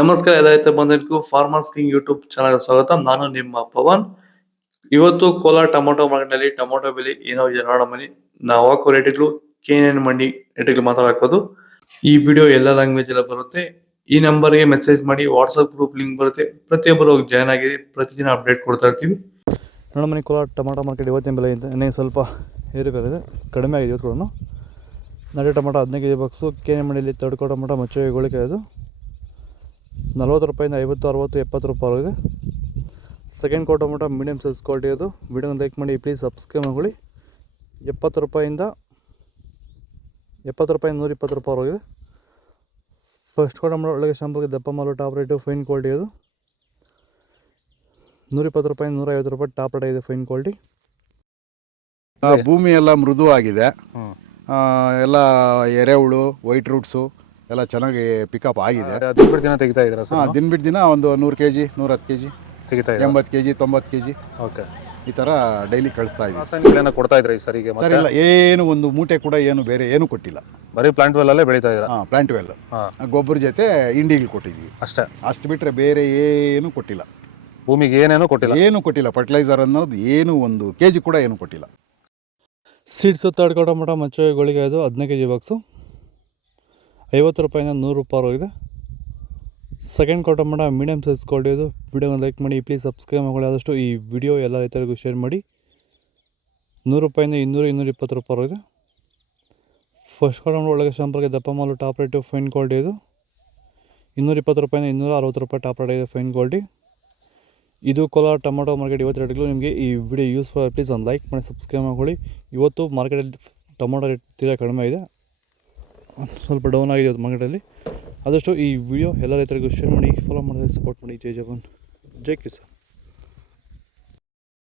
ನಮಸ್ಕಾರ ಎಲ್ಲ ರೈತ ಬಂಧುಗಳಿಗೂ ಫಾರ್ಮರ್ಸ್ ಕಿಂಗ್ ಯೂಟ್ಯೂಬ್ ಚಾನಲ್ ಸ್ವಾಗತ. ನಾನು ನಿಮ್ಮ ಪವನ್. ಇವತ್ತು ಕೋಲಾರ ಟೊಮೊಟೊ ಮಾರ್ಕೆಟ್ನಲ್ಲಿ ಟೊಮೊಟೊ ಬೆಲೆ ಏನೋ ಇದೆ ನೋಡೋಣ ಬನ್ನಿ. ನಾವು ಹಾಕೋ ರೇಟ್ಗಳು KNN ಮಂಡಿ ರೇಟ್ಗಳು ಮಾತಾಡೋದು. ಈ ವಿಡಿಯೋ ಎಲ್ಲ ಲ್ಯಾಂಗ್ವೇಜ್ ಎಲ್ಲ ಬರುತ್ತೆ. ಈ ನಂಬರ್ಗೆ ಮೆಸೇಜ್ ಮಾಡಿ, ವಾಟ್ಸಪ್ ಗ್ರೂಪ್ ಲಿಂಕ್ ಬರುತ್ತೆ, ಪ್ರತಿಯೊಬ್ಬರು ಹೋಗಿ ಜಾಯ್ನ್ ಆಗಿ ಪ್ರತಿದಿನ ಅಪ್ಡೇಟ್ ಕೊಡ್ತಾ ಇರ್ತೀವಿ. ನೋಡೋಣ ಬನ್ನಿ, ಕೋಲಾರ ಟೊಮೊಟೊ ಮಾರ್ಕೆಟ್ ಇವತ್ತಿನ ಬೆಲೆ ಇನ್ನೇ ಸ್ವಲ್ಪ ಏರುಪೇರು ಇದೆ, ಕಡಿಮೆ ಆಗಿದೆ ಇವತ್ತು. ನಾಟಿ ಟೊಮೊಟೊ 15 kg ಬಾಕ್ಸು KNN ಮಂಡಿಯಲ್ಲಿ ತಡ್ಕೋ ಟೊಮೊಟೊ ಮಚ್ಚೆ ಗೋಳಿಕೆ ಅದು 40 ರೂಪಾಯಿಂದ 50, 60, 70 ರೂಪಾಯಿ ಇದೆ. ಸೆಕೆಂಡ್ ಕೋ ಟೊಮೊಟೊ ಮೀಡಿಯಮ್ ಸೈಜ್ ಕ್ವಾಲಿಟಿ ಅದು. ವಿಡಿಯೋನ ಲೈಕ್ ಮಾಡಿ, ಪ್ಲೀಸ್ ಸಬ್ಸ್ಕ್ರೈಬ್ ಮಾಡಿ. 70 ರೂಪಾಯಿಂದ 120 ರೂಪಾಯಿ ಹೋಗಿದೆ. ಫಸ್ಟ್ ಕೋ ಟೊಮೊಟೊ ಒಳಗೆ ಶಾಂಪಲ್ಗೆ ದಪ್ಪ ಮಾಲು ಟಾಪ್ ರೇಟು ಫೈನ್ ಕ್ವಾಲಿಟಿ ಅದು. 120 ರೂಪಾಯಿಂದ 150 ರೂಪಾಯಿ ಟಾಪ್ ರೇಟ್ ಇದೆ, ಫೈನ್ ಕ್ವಾಲಿಟಿ. ಭೂಮಿ ಎಲ್ಲ ಮೃದುವಾಗಿದೆ, ಎಲ್ಲ ಎರೆಹುಳು, ವೈಟ್ ರೂಟ್ಸು ಎಲ್ಲ ಚೆನ್ನಾಗಿ ಪಿಕಪ್ ಆಗಿದೆ. ದಿನ ಬಿಟ್ಟು ದಿನ ತೆಗಿತಾ ಇದ್ದೀರಾ ಸರ್? ದಿನ ಬಿಟ್ಟು ದಿನ ಒಂದು 100 kg, 110 kg, ತೆಗಿತಾ ಇದ್ದೀರಾ? 80 kg, 90 kg ಓಕೆ. ಈ ಥರ ಡೈಲಿ ಕಳಿಸ್ತಾ ಇದ್ದೀವಿ. ರಾಸಾಯನಿಕಗಳನ್ನ ಕೊಡ್ತಾ ಇದ್ರಾ ಈ ಸರಿಗೆ? ಸರ್ ಇಲ್ಲ, ಏನು ಒಂದು ಮೂಟೆ ಕೂಡ ಬೇರೆ ಏನು ಕೊಟ್ಟಿಲ್ಲ. ಬರೀ ಪ್ಲಾಂಟ್ ವೆಲ್ ಅಲ್ಲೇ ಬೆಳೀತಾ ಇದ್ದೀರಾ? ಪ್ಲಾಂಟ್ ವೆಲ್ ಗೊಬ್ಬರ ಜೊತೆ ಇಂಡಿಗಳು ಕೊಟ್ಟಿದ್ದೀವಿ ಅಷ್ಟೇ. ಅಷ್ಟು ಬಿಟ್ಟರೆ ಬೇರೆ ಏನು ಕೊಟ್ಟಿಲ್ಲ. ಭೂಮಿಗೆ ಏನೇನೋ ಕೊಟ್ಟಿಲ್ಲ? ಏನು ಕೊಟ್ಟಿಲ್ಲ. ಫರ್ಟಿಲೈಸರ್ ಅನ್ನೋದು ಏನು 1 kg ಕೂಡ ಏನು ಕೊಟ್ಟಿಲ್ಲ. ಸೀಡ್ಸು ತಡ್ಕೋ ಟೊಮೊಟೊ ಮಚ್ಚೆ ಗೋಳಿಗೆ ಅದು 15 kg ಬಾಕ್ಸು 50 ರೂಪಾಯಿಂದ 100 ರೂಪಾಯಿ ಹೋಗಿದೆ. ಸೆಕೆಂಡ್ ಕೋ ಟೊಮೊಟೊ ಮೀಡಿಯಮ್ ಸೈಜ್ ಕ್ವಾಲಿಟಿ ಅದು. ವಿಡಿಯೋನ ಲೈಕ್ ಮಾಡಿ, ಪ್ಲೀಸ್ ಸಬ್ಸ್ಕ್ರೈಬ್ ಮಾಡಿ. ಆದಷ್ಟು ಈ ವಿಡಿಯೋ ಎಲ್ಲ ರೈತರಿಗೂ ಶೇರ್ ಮಾಡಿ. 100 ರೂಪಾಯಿಂದ 200, 220 ರೂಪಾಯಿ ಹೋಗಿದೆ. ಫಸ್ಟ್ ಕೋ ಟೊಮೊಟೊ ಒಳಗೆ ಶಾಂಪಲ್ಗೆ ದಪ್ಪ ಮಾಲು ಟಾಪ್ ರೇಟು ಫೈನ್ ಕ್ವಾಲಿಟಿ ಇದು. 220 ರೂಪಾಯಿಂದ 260 ರೂಪಾಯಿ ಟಾಪ್ ರೇಟ್ ಇದೆ, ಫೈನ್ ಕ್ವಾಲಿಟಿ. ಇದು ಕೋಲಾರ ಟೊಮೊಟೊ ಮಾರ್ಕೆಟ್ ಇವತ್ತು ರೇಟ್ಗಳು. ನಿಮಗೆ ಈ ವಿಡಿಯೋ ಯೂಸ್ಫುಲ್, ಪ್ಲೀಸ್ ಒಂದು ಲೈಕ್ ಮಾಡಿ, ಸಬ್ಸ್ಕ್ರೈಬ್ ಮಾಡಿ. ಇವತ್ತು ಮಾರ್ಕೆಟಲ್ಲಿ ಟೊಮೊಟೊ ರೇಟ್ ತೀರಾ ಕಡಿಮೆ ಇದೆ, ಸ್ವಲ್ಪ ಡೌನ್ ಆಗಿದೆ ಇವತ್ತು ಮಾರ್ಕೆಟಲ್ಲಿ. ಆದಷ್ಟು ಈ ವಿಡಿಯೋ ಎಲ್ಲ ರೈತರಿಗೂ ಶೇರ್ ಮಾಡಿ, ಫಾಲೋ ಮಾಡಿ, ಸಪೋರ್ಟ್ ಮಾಡಿ. ಜೈ ಜವಾನ್, ಜೈ ಕಿಸಾನ್.